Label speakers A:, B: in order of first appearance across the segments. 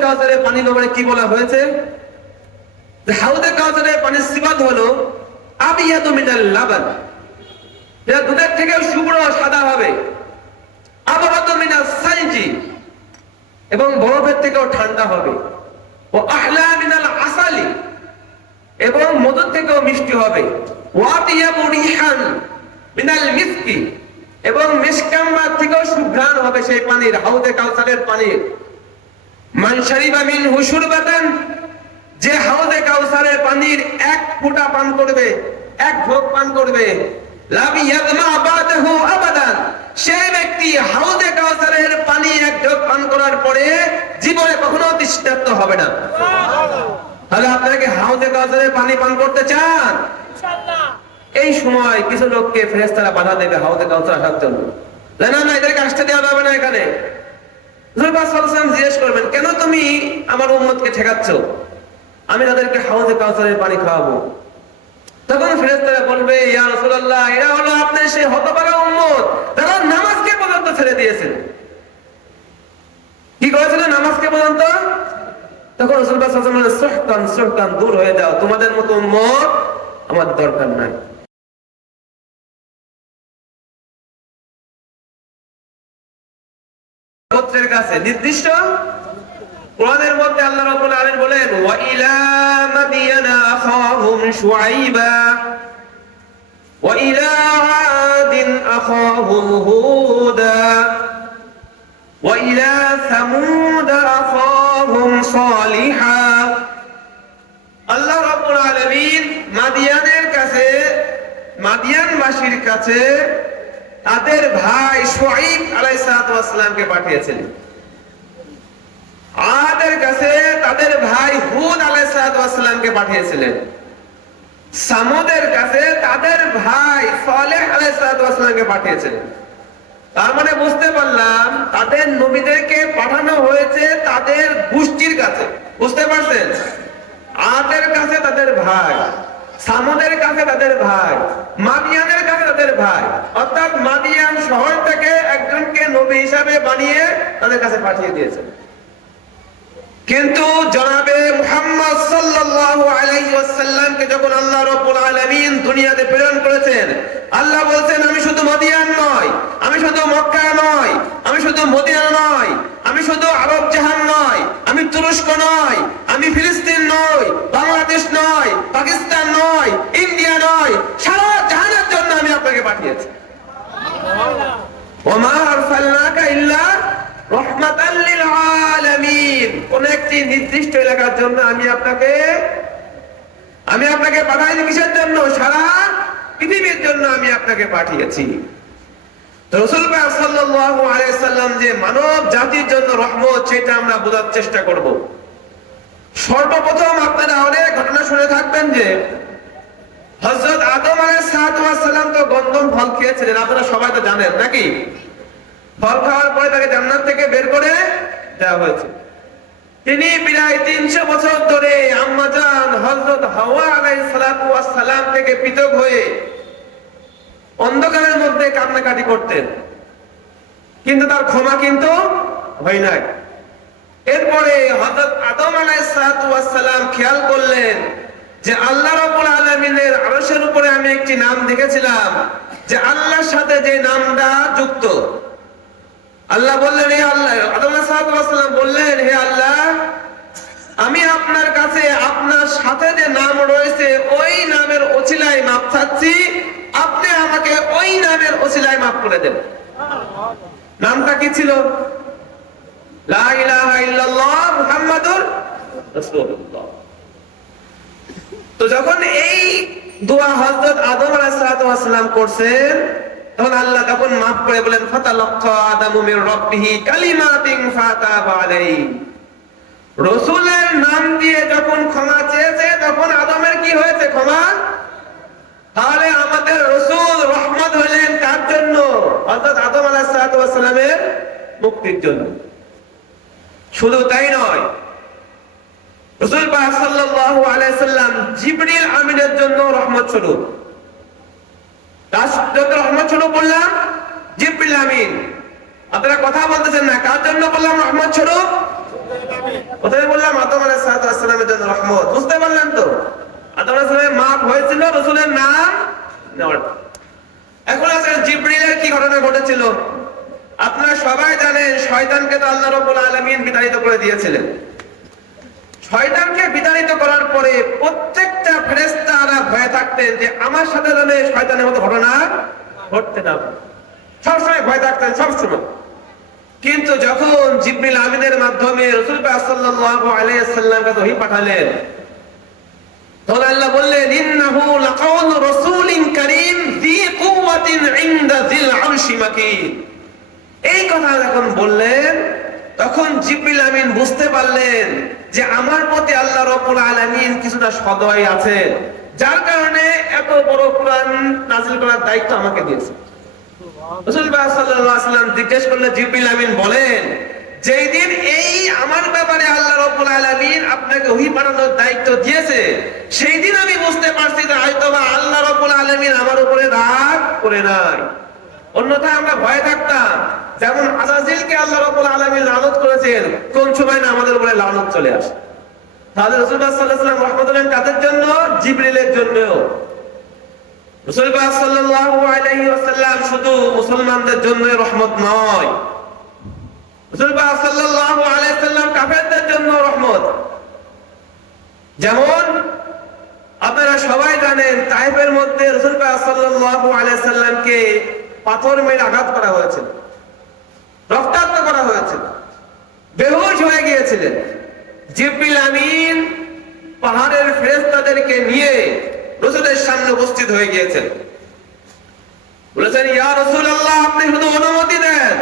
A: কাউসারের পানি ব্যাপারে কি বলা হয়েছে? হাউদে পানির সিবাদ দুধের থেকেও শুভ্র সাদা হবে। এবং বরফের থেকেও ঠান্ডা হবে। এবং মধুর থেকেও মিষ্টি হবে। রিহান মিনাল এবং মিসকাম্বার থেকেও সুঘ্রাণ হবে সেই পানির হাউদে কাউসারের পানির। মান শারিবা মিন হুশুরবাতান যে হাউদে কাউসারের পানির এক ফোঁটা পান করবে এক ঢোক পান করবে সেই ব্যক্তি হাউদে কাউসারের পানি এক ঢোক পান করার পরে জীবনে কখনো তৃষ্ণার্ত হবে না। তাহলে আপনারা কি হাউদে কাউসারের পানি পান করতে চান? এই সময় কিছু লোককে ফেরেশতারা বাধা দেবে হাউদে কাউসার আসার জন্য। না না এদেরকে আসতে দেওয়া যাবে না এখানে রাসূলুল্লাহ সাল্লাল্লাহু আলাইহি ওয়াসাল্লাম জিজ্ঞেস করবেন, কেন তুমি আমার ঠেকাচ্ছ? আমি তাদেরকে হাউজে কাউসারের পানি খাওয়াবো। তখন ফেরেশতারা বলবে এরা হলো তারা নামাজকে পর্যন্ত ছেড়ে দিয়েছেন। কি করেছিল নামাজকে পর্যন্ত? তখন সুহকান দূর হয়ে যাও। তোমাদের মতো উম্মত আমার দরকার নাই। গোত্রের কাছে নির্দিষ্ট কোরআনের মধ্যে আল্লাহ রাব্বুল আলামিন বলেন, ওয়া ইলা মাদিয়ানা আখাহুম শুআইবা, ওয়া ইলা আদিন আখাহুম হুদা, ওয়া ইলা সামুদ আখাহুম সালিহা। আল্লাহ রাব্বুল আলামিন মাদিয়ানের কাছে, মাদিয়ানবাসীর কাছে তাদের ভাই শুআইব আলাইহিস সালামকে পাঠিয়েছিলেন আদের কাছে তাদের ভাই হুদ আলাইসালামকে পাঠিয়েছিলেন। সামুদের কাছে তাদের ভাই সালেহ আলাইসালামকে পাঠিয়েছিলেন তার মানে বুঝতে পারলাম, তাদের নবীদেরকে পাঠানো হয়েছে তাদের গোষ্ঠীর কাছে। বুঝতে পারছেন? আদের কাছে তাদের ভাই, সামুদের কাছে তাদের ভাই, মাদিয়ানের তাদের ভাই। অর্থাৎ মাদিয়ান শহর থেকে একজনকে নবী হিসাবে বানিয়ে তাদের কাছে পাঠিয়ে দিয়েছে। কিন্তু জনাবে মুহাম্মদ সাল্লাল্লাহু আলাইহি ওয়াসাল্লামকে যখন আল্লাহ রাব্বুল আলামিন দুনিয়াতে প্রেরণ করেছেন আল্লাহ বলছেন, আমি শুধু মদিয়ান নয়, আমি শুধু মক্কা নয়, আমি শুধু মদিনা নয়, আমি শুধু আরব জাহান নয়, আমি তুরস্ক নয়, আমি ফিলিস্তিন নয়, বাংলাদেশ নয়, পাকিস্তান নয়, ইন্ডিয়া নয়, সারা জাহানের জন্য আমি আপনাকে পাঠিয়েছি। আমি আপনাকে আমি আপনাকে পাঠাইছি কিসের জন্য? সারা পৃথিবীর জন্য আমি আপনাকে পাঠিয়েছি। যে মানব জাতির জন্য সেটা আমরা বোঝার চেষ্টা সর্বপ্রথম আপনারা অনেক ঘটনা শুনে থাকবেন যে হযরত আদম তো গন্ধম ফল আপনারা সবাই তো জানেন, নাকি? ফল খাওয়ার পরে তাকে জান্নাত থেকে বের করে দেওয়া হয়েছে। তিনি প্রায় তিনশো বছর ধরে আম্মাজান হজরত হাওয়া সালাম থেকে পৃথক হয়ে অন্ধকারের মধ্যে কান্নাকাটি করতেন। কিন্তু তার ক্ষমা কিন্তু হয় নাই। এরপরে হযরত আদম ওয়াস সালাম খেয়াল করলেন যে আল্লাহ রাব্বুল আলামিনের আরশের উপরে আমি একটি নাম দেখেছিলাম, যে আল্লাহর সাথে যে নামটা যুক্ত। আল্লাহ বললেন, হে আল্লাহ। আদম সালাম বললেন, হে আল্লাহ, আমি আপনার কাছে আপনার সাথে যে নাম রয়েছে, ওই নামের ওসিলায় মাপ চাচ্ছি। আপনি আমাকে ওই নামের ওসিলায় মাপ করে দেন। নামটা কি ছিল? তো যখন এই দোয়া হযরত আদম আলাইহিস সালাম করছেন তখন আল্লাহ তখন মাফ করে বলেন, ফাতালাক্কা আদামু মির রাব্বিহি কালিমাতিন ফাতাবা আলাইহি। রসুলের নাম দিয়ে যখন ক্ষমা চেয়েছে, তখন আদমের কি হয়েছে ক্ষমা? তাহলে আমাদের রসুল রহমত হলেন কার জন্য? অর্থাৎ আদম আলাহিসামের মুক্তির জন্য। শুধু তাই নয়, রসুল পাক সাল্লাল্লাহু আলাইহি সাল্লাম জিবরিল আমিনের জন্য রহমত স্বরূপ। তার আপনারা কথা বলতেছেন না, কার জন্য বললাম প্রথমে বললাম? বুঝতে তো? মাপ হয়েছিল, রসুলের নাম এখন কি ঘটনা ঘটেছিল? আপনারা সবাই জানেন, শয়তানকে তো আল্লাহ রব্বুল আলামিন বিতাড়িত করে দিয়েছিলেন। শয়তানকে বিতাড়িত করার পরে প্রত্যেকটা ফেরেশতারা ভয়ে থাকতেন যে আমার সাথে যেন শয়তানের মতো ঘটনা ঘটতে না সবসময় ভয় থাকতেন, সবসময়। কিন্তু যখন জিব্রিল আমিনের মাধ্যমে রসুল সাল্লাল্লাহু আলাইহি পাঠালেন এই কথা যখন বললেন তখন জিব্রিল আমিন বুঝতে পারলেন যে আমার প্রতি আল্লাহ রাব্বুল আলামিন কিছুটা সদয় আছে যার কারণে এত বড় কোরআন নাযিল করার দায়িত্ব আমাকে দিয়েছে। জিজ্ঞেস করলে জিব্রিল আমিন বলেন, যেই দিন এই আমার ব্যাপারে আল্লাহ রাব্বুল আলামিন আপনাকে ওহী পাঠানোর দায়িত্ব দিয়েছে, সেই দিন আমি বুঝতে পারছি যে হয়তোবা আল্লাহ রাব্বুল আলামিন আমার উপরে রাগ করে নাই। অন্যথায় আমরা ভয়ে থাকতাম। যেমন আজাজিলকে আল্লাহ রাব্বুল আলামিন লানত করেছেন, কোন সময় না আমাদের উপরে লানত চলে আসে। যেমন আপনারা সবাই জানেন, তাইফের মধ্যে রাসূলুল্লাহ সাল্লাল্লাহু আলাইহি পাথর মেরে আঘাত করা হয়েছিল। রক্তাক্ত করা হয়েছিল। বেহুশ হয়ে গিয়েছিলেন। জিব্রিল আমিন পাহাড়ের ফেরেশতাদেরকে নিয়ে রসুলের সামনে উপস্থিত হয়ে গিয়েছেন। বলেছেন, ইয়া রসুল আল্লাহ আপনি শুধু অনুমতি দেন।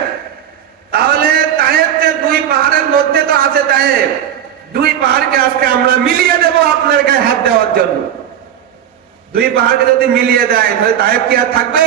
A: তাহলে তায়েব যে দুই পাহাড়ের মধ্যে তো আছে তায়েব। দুই পাহাড়কে আজকে আমরা মিলিয়ে দেব আপনার গায়ে হাত দেওয়ার জন্য। দুই পাহাড়কে যদি মিলিয়ে দেয়, তাহলে তায়েব কি আর থাকবে?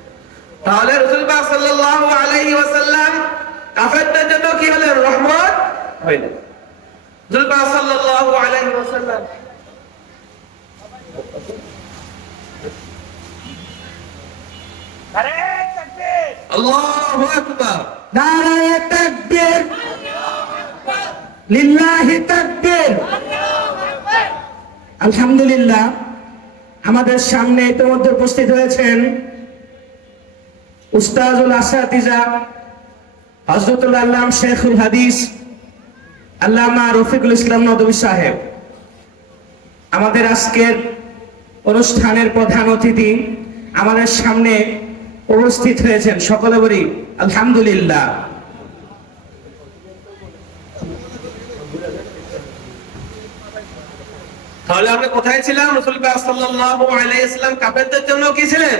A: তাহলে রাসূলুল্লাহ সাল্লাল্লাহু কাফেরদের জন্য কি হলেন রহমত হইলেন
B: আলহামদুলিল্লাহ, আমাদের সামনে ইতিমধ্যে উপস্থিত হয়েছেন উস্তাজুল আসাতিজা হজরতুল আল্লাম শেখুল হাদিস, আল্লামা রফিকুল ইসলাম নদী সাহেব। আমাদের আজকের অনুষ্ঠানের প্রধান অতিথি আমাদের সামনে উপস্থিত হয়েছেন সকলে বলি, আলহামদুলিল্লাহ।
A: তাহলে আমরা কোথায় ছিলাম? রাসূলুল্লাহ সাল্লাল্লাহু আলাইহি কাফেরদের জন্য কি ছিলেন?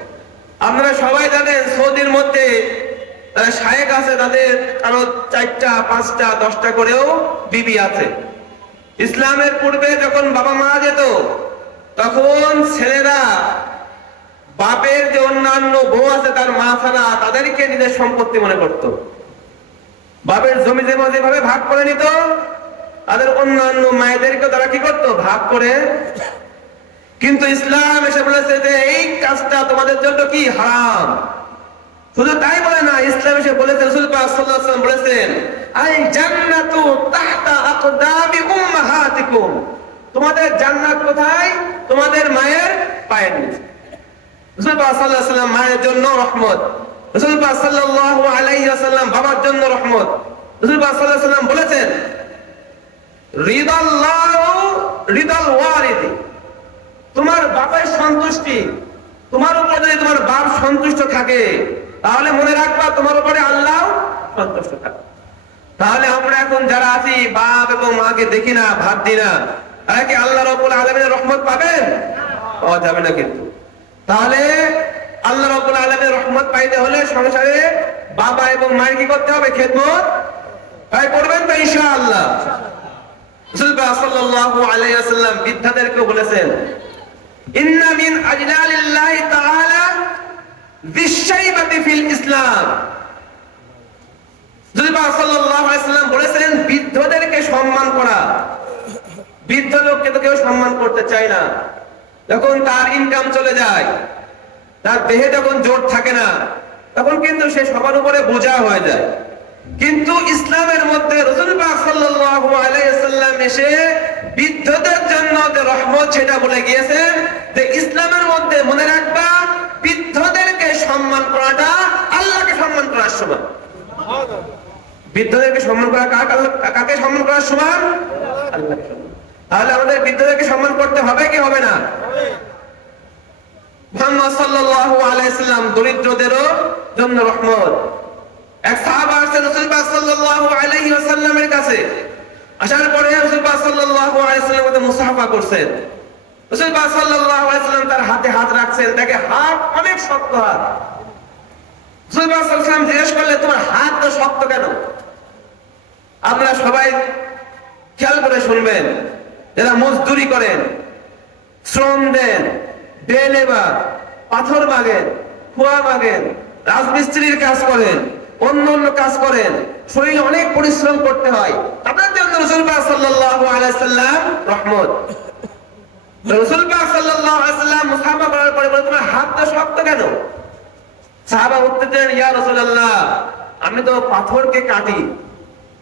A: আপনারা সবাই জানেন সৌদির মধ্যে শায়েক আছে, তাদের কারও চারটা, পাঁচটা, দশটা করেও বিবি আছে। ইসলামের পূর্বে যখন বাবা মারা যেত, তখন ছেলেরা বাপের যে অন্যান্য বউ আছে, তার মা ছাড়া তাদেরকে নিজের সম্পত্তি মনে করতো। বাপের জমি জমা যেভাবে ভাগ করে নিত, তাদের অন্যান্য মায়েদেরকে তারা কি করতো? ভাগ করে কিন্তু ইসলাম এসে বলেছে যে এই কাজটা তোমাদের জন্য কি হারাম? শুধু তাই বলে না, ইসলাম এসে বলেছে, রাসূল সাল্লাল্লাহু বলেছেন আই জান্নাতু তোমাদের জান্নাত কোথায়? তোমাদের মায়ের পায়ের নিচে। মায়ের জন্য রহমত। রাসূল বাবার জন্য রহমত। বলেছেন ওয়ারিদি। তোমার বাপের সন্তুষ্টি, তোমার উপর যদি তোমার বাপ সন্তুষ্ট থাকে, তাহলে মনে রাখবা তোমার উপরে আল্লাহ সন্তুষ্ট থাকে। তাহলে আমরা এখন যারা আছি, বাপ এবং মাকে দেখি না, ভাত দিই না, তারা কি আল্লাহ রবুল আলমের রহমত পাবেন? পাওয়া যাবে না কিন্তু। তাহলে আল্লাহ রবুল আলমের রহমত পাইতে হলে সংসারে বাবা এবং মায়ের কি করতে হবে? খেদমত? তাই করবেন তো ওয়াসাল্লাম বৃদ্ধাদেরকে বলেছেন বলেছেন বৃদ্ধদেরকে সম্মান করা। বৃদ্ধ লোককে তো কেউ সম্মান করতে চায় না। যখন তার ইনকাম চলে যায়, তার দেহে যখন জোর থাকে না, তখন কিন্তু সে সবার উপরে বোঝা হয়ে যায়। কিন্তু ইসলামের মধ্যে রসুল্লাহ সাল্লাল্লাহু আলাইহি এসে বৃদ্ধদের জন্য যে রহমত সেটা বলে গিয়েছেন যে ইসলামের মধ্যে মনে রাখবা, বৃদ্ধদেরকে সম্মান করাটা আল্লাহকে সম্মান করার সমান। বৃদ্ধদেরকে সম্মান করা কাকে সম্মান করার সমান? তাহলে আমাদের বৃদ্ধদেরকে সম্মান করতে হবে কি হবে না? মুহাম্মদ দরিদ্রদেরও জন্য রহমত। এক সাহাবা আসছেন রাসূলুল্লাহ সাল্লাল্লাহু আলাইহি কাছে। আসার পরে মুসাফা করছেন। তার হাতে হাত রাখছেন, তাকে হাত অনেক শক্ত হাত। আলাইহি জিজ্ঞেস করলে তোমার হাত তো শক্ত কেন? আপনারা সবাই খেয়াল করে শুনবেন, যারা মজদুরি করেন, শ্রম দেন ডে লেবার পাথর মাগেন, খোয়া মাগেন, রাজমিস্ত্রির কাজ করেন অন্য অন্য কাজ করেন। শরীরে অনেক পরিশ্রম করতে হয়। আলাইহি সাল্লাম রহমত। সাল্লাম করার পরে হাতটা শক্ত কেন? সাহাবা আমি তো পাথরকে কাটি।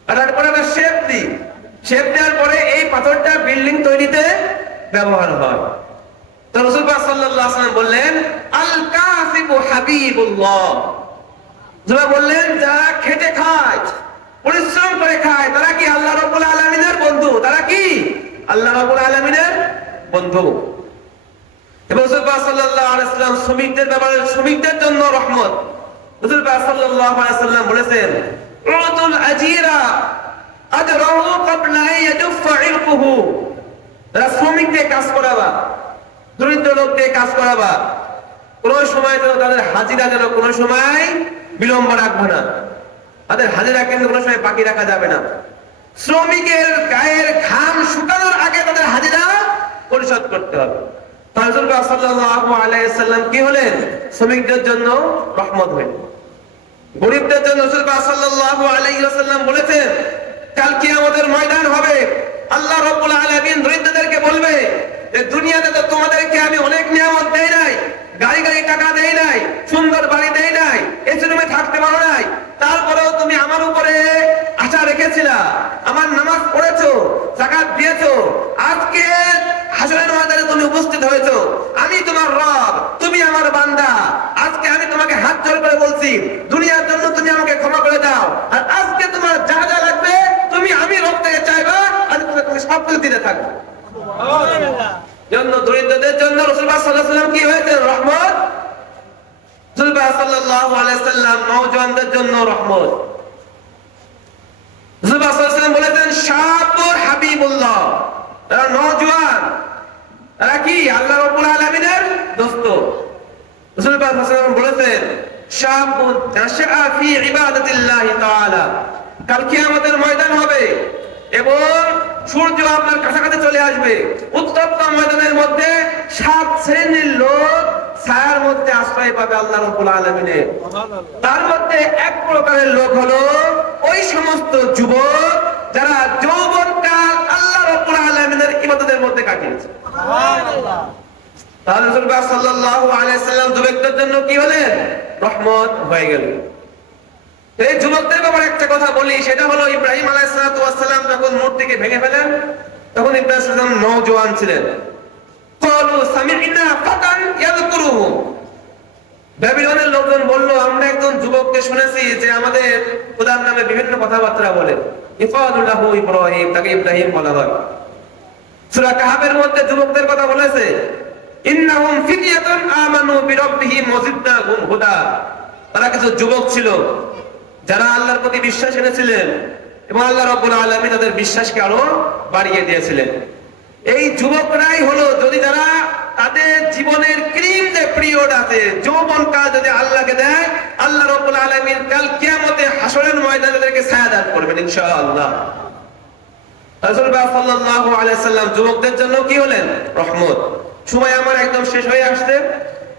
A: তারপরে আমরা দিই। শেপ দেওয়ার পরে এই পাথরটা বিল্ডিং তৈরিতে ব্যবহার হয়। রাসূলুল্লাহ সাল্লাল্লাহু ওয়াসাল্লাম বললেন আল কাসিবু হাবিবুল্লাহ। যারা বললেন, যারা খেটে খায়, পরিশ্রম করে খায়, তারা কি আল্লাহ রাব্বুল আলামিনের বন্ধু? তারা কি আল্লাহ রাব্বুল আলামিনের বন্ধু? এবং সাল্লাল্লাহু শ্রমিকদের জন্য বলেছেন আজিরা আজরাহু ক্বাবলা আন ইয়াজুফা ইরকুহু। শ্রমিকদের কাজ করাবা, দরিদ্র লোকদের কাজ করাবা, কোন সময় যেন তাদের হাজিরা যেন কোন সময় বিলম্ব রাখবে না। তাদের হাজিরা কিন্তু কোনো সময় বাকি রাখা যাবে না। শ্রমিকের গায়ের ঘাম শুকানোর আগে তাদের হাজিরা পরিশোধ করতে হবে। কি হলেন? শ্রমিকদের গরিবদের জন্য আলাইহি বলেছেন, কাল হবে। আল্লাহ রাব্বুল আলামিন দরিদ্রদেরকে বলবে দুনিয়াতে তো তোমাদেরকে আমি অনেক নিয়ামত দেই নাই, গাড়ি গাড়ি টাকা দেই নাই, সুন্দর বাড়ি দেই নাই এসি রুমে থাকতে পারো নাই। তারপরেও তুমি আমার উপরে আশা রেখেছিলা, আমার নামাজ পড়েছো, জাকাত দিয়েছ, আজকে হাসরের ময়দানে তুমি উপস্থিত হয়েছো। আমি তোমার রব, তুমি আমার বান্দা, আজকে আমি তোমাকে হাত জোর করে বলছি, দুনিয়ার জন্য তুমি আমাকে ক্ষমা করে দাও, আর আজকে তোমার যা যা লাগবে, তুমি আমি রব থেকে চাইবা, আর তুমি তুমি সব কিছু দিতে থাকবে। জন্য দরিদ্রদের জন্য রাসূলুল্লাহ সাল্লাল্লাহু সাল্লাম কি হয়েছে? রহমত? রাসূলুল্লাহ সাল্লাল্লাহু আলাইহি নওজওয়ানদের জন্য রহমত। রাসূলুল্লাহ সাল্লাম বলেছেন শাবুর হাবিবুল্লাহ। তারা নওজওয়ান তারা কি? আল্লাহ রাব্বুল আলামিনের দোস্ত। রাসূলুল্লাহ সাল্লাম বলেছেন, শাবুন নাশআ ফি ইবাদাতিল্লাহি তাআলা। কাল কিয়ামতের ময়দান হবে। এবং সূর্য আপনার কাছাকাছি চলে আসবে। উত্তপ্ত ময়দানের মধ্যে সাত শ্রেণির লোক ছায়ার মধ্যে আশ্রয় পাবে আল্লাহ রাব্বুল আলামিনের তার মধ্যে এক প্রকারের লোক হলো ওই সমস্ত যুবক যারা যৌবনকাল আল্লাহ রাব্বুল আলামিনের ইবাদতের মধ্যে কাটিয়েছে। তাহলে সাল্লাল্লাহু আলাইহি সাল্লাম যুবকদের জন্য কি হলেন? রহমত হয়ে গেল। এই যুবকদের ব্যাপারে একটা কথা বলি, সেটা হলো ইব্রাহিম আলাইহিসসালাম যখন মূর্তিকে ভেঙে ফেলেন, তখন ইব্রাহিম সাল্লাম নওজোয়ান ছিলেন। লোকজন আমরা একজন যুবককে শুনেছি যে আমাদের নামে বিভিন্ন কথাবার্তা তাকে ইব্রাহিম বলা হয়। কাহাবের মধ্যে যুবকদের কথা বলেছে হুদা। তারা কিছু যুবক ছিল। যারা আল্লাহর প্রতি বিশ্বাস এনেছিলেন এবং আল্লাহ রাব্বুল আলামিন তাদের বিশ্বাসকে আরও বাড়িয়ে দিয়েছিলেন। এই যুবকরাই হলো যদি যারা তাদের জীবনের ক্রিম যে পিরিয়ড আছে যৌবন কাল যদি আল্লাহকে দেয়, আল্লাহ রাব্বুল আলামিন কাল কিয়ামতে হাসরের ময়দানে তাদেরকে ছায়া দান করবেন ইনশাআল্লাহ। যুবকদের জন্য কি হলেন? রহমত। সময় আমার একদম শেষ হয়ে আসছে।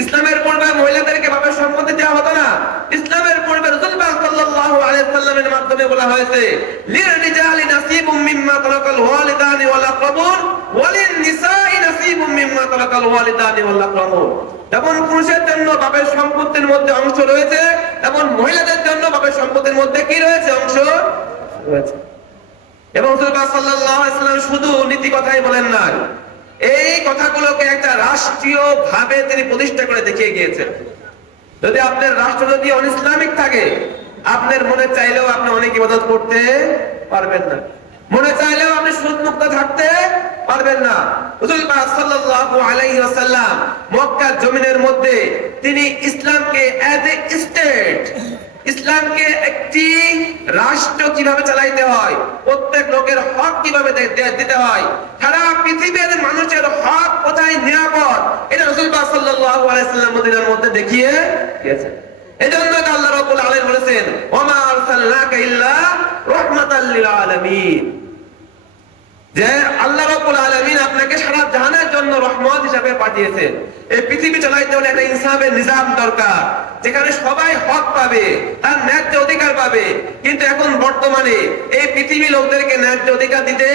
A: ইসলামের পূর্বে মহিলাদেরকে বাপের সম্পত্তি দেওয়া হতো না। ইসলামের পূর্বে সাল্লামের মাধ্যমে বলা হয়েছে যেমন পুরুষের জন্য বাপের সম্পত্তির মধ্যে অংশ রয়েছে, তেমন মহিলাদের জন্য বাপের সম্পত্তির মধ্যে কি রয়েছে? অংশ রয়েছে। এবং সাল্লাল্লাহু শুধু নীতি কথাই বলেন না এই কথাগুলোকে একটা রাষ্ট্রীয় ভাবে তিনি প্রতিষ্ঠা করে দেখিয়ে গিয়েছেন। যদি আপনার রাষ্ট্র যদি অন ইসলামিক থাকে, আপনার মনে চাইলেও আপনি অনেক ইবাদত করতে পারবেন না। মনে চাইলেও আপনি সুদ মুক্ত থাকতে পারবেন না। হুজুর সাল্লাল্লাহু আলাইহি ওয়াসাল্লাম মক্কার জমিনের মধ্যে তিনি ইসলামকে অ্যাজ এ স্টেট ইসলামকে একটি রাষ্ট্র কীভাবে চালাইতে হয়, প্রত্যেক লোকের হক কীভাবে দিতে হয়, সারা পৃথিবীর মানুষের হক কোথায় নিরাপদ, এটা আলাইহি সাল্লাম মদিনার মধ্যে দেখিয়ে গেছে এজন্য আল্লাহ রবুল আলম বলেছেন ওমা আরসালনাকা ইল্লা রাহমাতাল যে আল্লাহ রাব্বুল আলামিন আপনাকে সারা জাহানের জন্য রহমত হিসেবে পাঠিয়েছেন। এই পৃথিবী চালাইতে হলে একটা ইনসাফের নিজাম দরকার, যেখানে সবাই হক পাবে, তার ন্যায্য অধিকার পাবে। কিন্তু এখন বর্তমানে এই পৃথিবী লোকদেরকে ন্যায্য অধিকার দিতে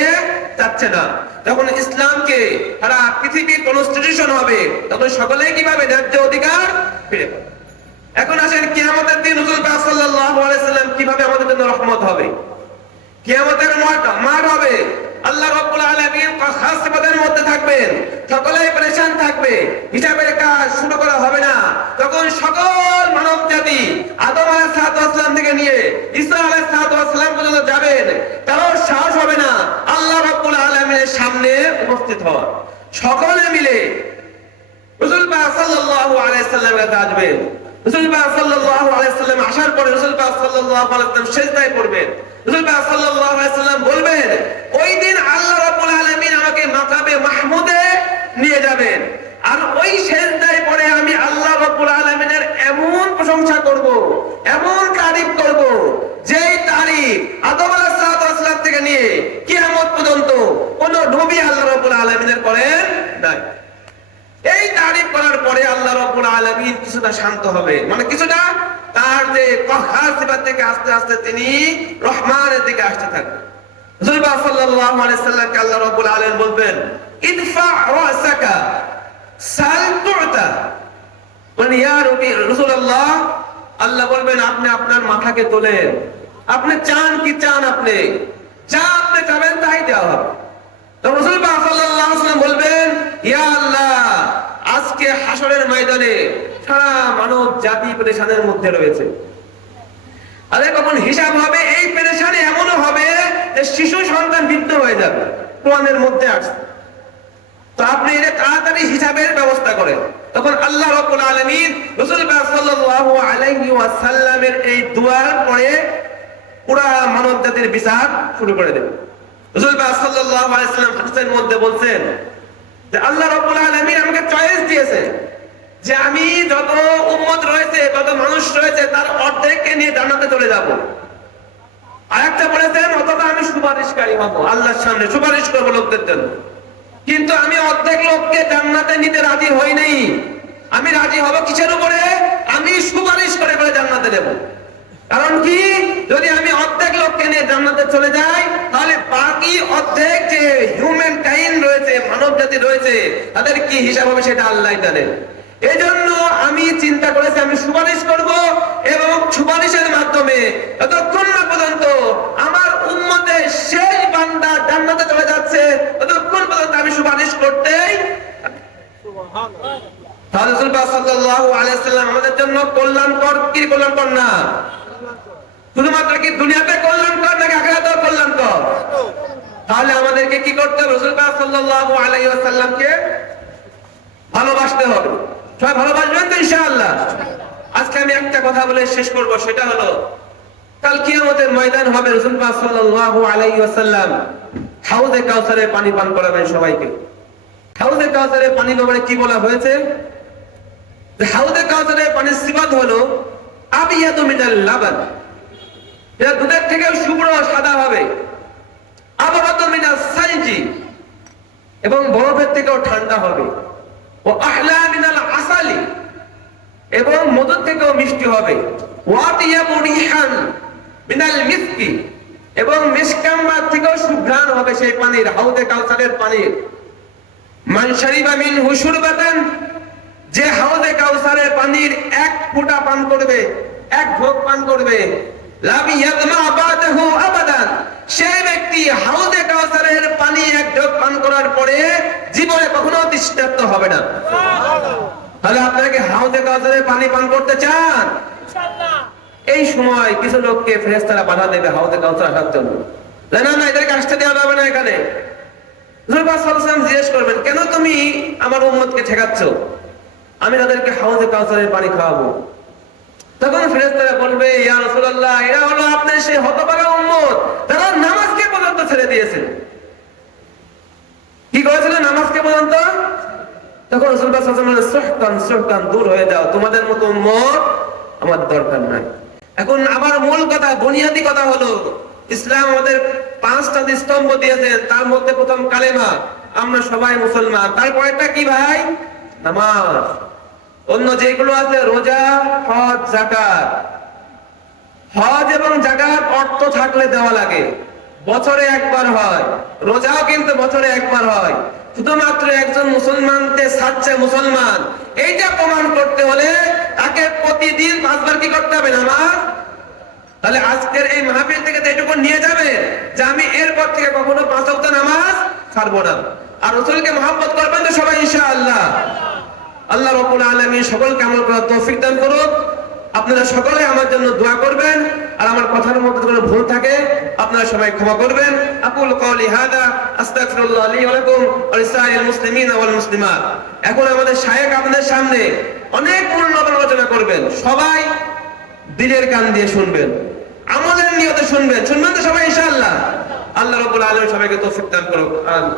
A: চাচ্ছে না। যখন ইসলামকে সারা পৃথিবীর কনস্টিটিউশন হবে, তখন সকলেই কীভাবে ন্যায্য অধিকার ফিরে এখন আসেন কিয়ামতের দিন হুজুর সাল্লাল্লাহু আলাইহি সাল্লাম কীভাবে আমাদের জন্য রহমত হবে? কিয়ামতের মাঠ মাঠ হবে। আল্লাহ রাব্বুল আলামিন খাস সিফাতের মধ্যে থাকবেন। সকলেই পরেশান থাকবে। হিসাবের কাজ শুরু করা হবে না। তখন সকল মানব জাতি আদম আলাইহিস সালাতু থেকে নিয়ে ঈসা আলাইহিস সালাতু পর্যন্ত যাবেন। কারোর সাহস হবে না আল্লাহ রাব্বুল আলামিনের সামনে উপস্থিত হওয়া সকলে মিলে রাসূল পাক সাল্লাল্লাহু আলাইহি সাল্লামের কাছে রাসূল পাক সাল্লাল্লাহু আলাইহি সাল্লাম আসার পরে রাসূল পাক সাল্লাল্লাহু আলাইহি সাল্লাম সিজদায় পড়বেন। বলবেন, ওই দিন আল্লাহ রাব্বুল আলামিন আমাকে মাকামে মাহমুদে নিয়ে যাবেন। আর ওই সিজদায় পড়ে আমি আল্লাহ রাব্বুল আলামিনের এমন প্রশংসা করব, এমন তারিফ করব, যেই তারিফ আদম আলাইহিস থেকে নিয়ে কিয়ামত পর্যন্ত কোন নবী আল্লাহ রাব্বুল আলামিনের করেন নাই। এই তারিফ করার পরে আল্লাহ রাব্বুল আলামিন কিছুটা শান্ত হবে। মানে কিছুটা তার যে কহার সিফাত থেকে আস্তে আস্তে তিনি রহমানের দিকে আসতে থাকবেন আপনি আপনার মাথাকে তোলেন। আপনি চান কি চান আপনি? যা আপনি চাবেন তাই দেওয়া হবে। বলবেন আজকে হাসরের ময়দানে সারা মানব জাতি পেরেশানের মধ্যে রয়েছে। আরে কখন হিসাব হবে? এই পেরেশানি এমনও হবে যে শিশু সন্তান মৃত্যু হয়ে যাবে। কোরআনের মধ্যে আসছে। তো আপনি এটা তাড়াতাড়ি হিসাবের ব্যবস্থা করেন। তখন আল্লাহ রাব্বুল আলামিন রাসূল সাল্লাল্লাহু এই দোয়ার পরে পুরা মানব জাতির বিচার শুরু করে দেবে রাসূল সাল্লাল্লাহু মধ্যে বলছেন আল্লাহ রাব্বুল আলামিন আমাকে চয়েস দিয়েছে যে আমি যত উম্মত রয়েছে, যত মানুষ রয়েছে, তার অর্ধেককে নিয়ে জান্নাতে চলে যাব। আরেকটা বলেছেন অথবা আমি আল্লাহর সামনে সুপারিশ করব লোকদের জন্য। কিন্তু আমি অর্ধেক লোককে জান্নাতে নিতে রাজি নাই। আমি রাজি হব কিসের উপরে? আমি সুপারিশ করে করে জান্নাতে দেব কারণ কি? যদি আমি অর্ধেক লোককে নিয়ে জান্নাতে চলে যাই, তাহলে বাকি অর্ধেক যে হিউম্যান কাইন্ড রয়েছে মানব জাতি রয়েছে, তাদের কি হিসাব হবে সেটা আল্লাহ জানেন এই জন্য আমি চিন্তা করেছি, আমি সুপারিশ করব এবং সুপারিশের মাধ্যমে ততক্ষণ না পর্যন্ত আমার উম্মতের শেষ বান্দা জান্নাতে চলে যাচ্ছে, ততক্ষণ পর্যন্ত আমি সুপারিশ করতেই তাহলে আমাদের জন্য কল্যাণকর, কি কল্যাণকর না? শুধুমাত্র কি দুনিয়াতে কল্যাণকর নাকি আখিরাতেও কল্যাণকর তাহলে আমাদেরকে কি করতে হবে? রাসূলুল্লাহ সাল্লাল্লাহু আলাইহি ওয়াসাল্লামকে ভালোবাসতে হবে। সবাই ভালোবাসবেন তো ইনশাআল্লাহ? আজকে আমি একটা কথা বলে শেষ করব, সেটা হলো, কাল কিয়ামতের ময়দান হবে রাসূলুল্লাহ সাল্লাল্লাহু আলাইহি ওয়াসাল্লাম। হাউজে কাউসারে পানি পান করাবেন সবাইকে। হাউজে কাউসারে পানি ব্যাপারে কি বলা হয়েছে? হাউজে কাউসারে পানির সিবাত হলো আবিয়াতু মিনাল লাবান। দুধের থেকেও শুভ্র সাদা হবে সাইজি এবং বরফের থেকেও ঠান্ডা হবে। ও আহলা মিনাল আসালি। এবং মধুর থেকেও মিষ্টি হবে। মিনাল মিসকি। এবং মিসকাম্বার থেকেও সুঘ্রাণ হবে সেই পানির, হাউদে কাউসারের পানির। মান শারিবা মিন হুসুর হুশুরবাতান যে হাউদে কাউসারের পানির এক ফোঁটা পান করবে, এক ভোগ পান করবে। সেই ব্যক্তি হাউদে কাউসারের পানি এক ঢোক পান করার পরে জীবনে কখনো তৃষ্ণার্ত হবে না। তাহলে আপনারা কি হাউদে কাউসারের পানি পান করতে চান? এই সময় কিছু লোককে ফেরেশতারা বাধা দেবে হাউদে কাউসার আসার জন্য। না না এদেরকে আসতে দেওয়া যাবে না এখানে। জিজ্ঞেস করবেন কেন তুমি আমার উম্মতকে ঠেকাচ্ছ? আমি তাদেরকে হাউজে কাউসারের পানি খাওয়াবো। বলবে এরা হলো আপনার সেই যারা নামাজকে পর্যন্ত ছেড়ে দিয়েছেন কি করেছিল নামাজকে পর্যন্ত? তখন দূর হয়ে যাও। তোমাদের মতো আমার দরকার নাই। এখন মূল কথা, বুনিয়াদি কথা হলো, ইসলাম আমাদের পাঁচটা স্তম্ভ দিয়েছেন তার মধ্যে প্রথম কালেমা, আমরা সবাই মুসলমান। তারপরেরটা কি ভাই? নামাজ। অন্য যেগুলো আছে, রোজা, হজ জাকাত হজ এবং জাকাত অর্থ থাকলে দেওয়া লাগে। বছরে একবার হয়। রোজাও কিন্তু বছরে একবার হয়। শুধুমাত্র একজন মুসলমানকে সাচ্ছে মুসলমান। এইটা প্রমাণ করতে হলে তাকে প্রতিদিন পাঁচবার কি করতে হবে? নামাজ? তাহলে আজকের এই মাহফিল থেকে তো এটুকু নিয়ে যাবে যে আমি এরপর থেকে কখনো পাঁচ ওয়াক্ত নামাজ ছাড়বো না। আর রসুলকে মহব্বত করবেন তো সবাই, ইনশাআল্লাহ। আল্লাহ রব্বুল আলামিন সকলকে আমল করার তৌফিক দান করুন আপনারা সকলে আমার জন্য দোয়া করবেন, আর আমার কথার মধ্যে কোনো ভুল থাকে, আপনারা সবাই ক্ষমা করবেন। আকুল কওলি হাদা, আস্তাগফিরুল্লাহ লি ওয়া লাকুম ওয়া লিসাইরিল মুসলিমিন ওয়াল মুসলিমাত। এখন আমাদের শায়েখ আপনাদের সামনে অনেক মূল্যবান আলোচনা করবেন। সবাই দিলের কান দিয়ে শুনবেন, আমলের নিয়তে শুনবেন। শুনবেন তো সবাই, ইনশাআল্লাহ। আল্লাহ রাব্বুল আলামিন সবাইকে তৌফিক দান করুক, আমিন।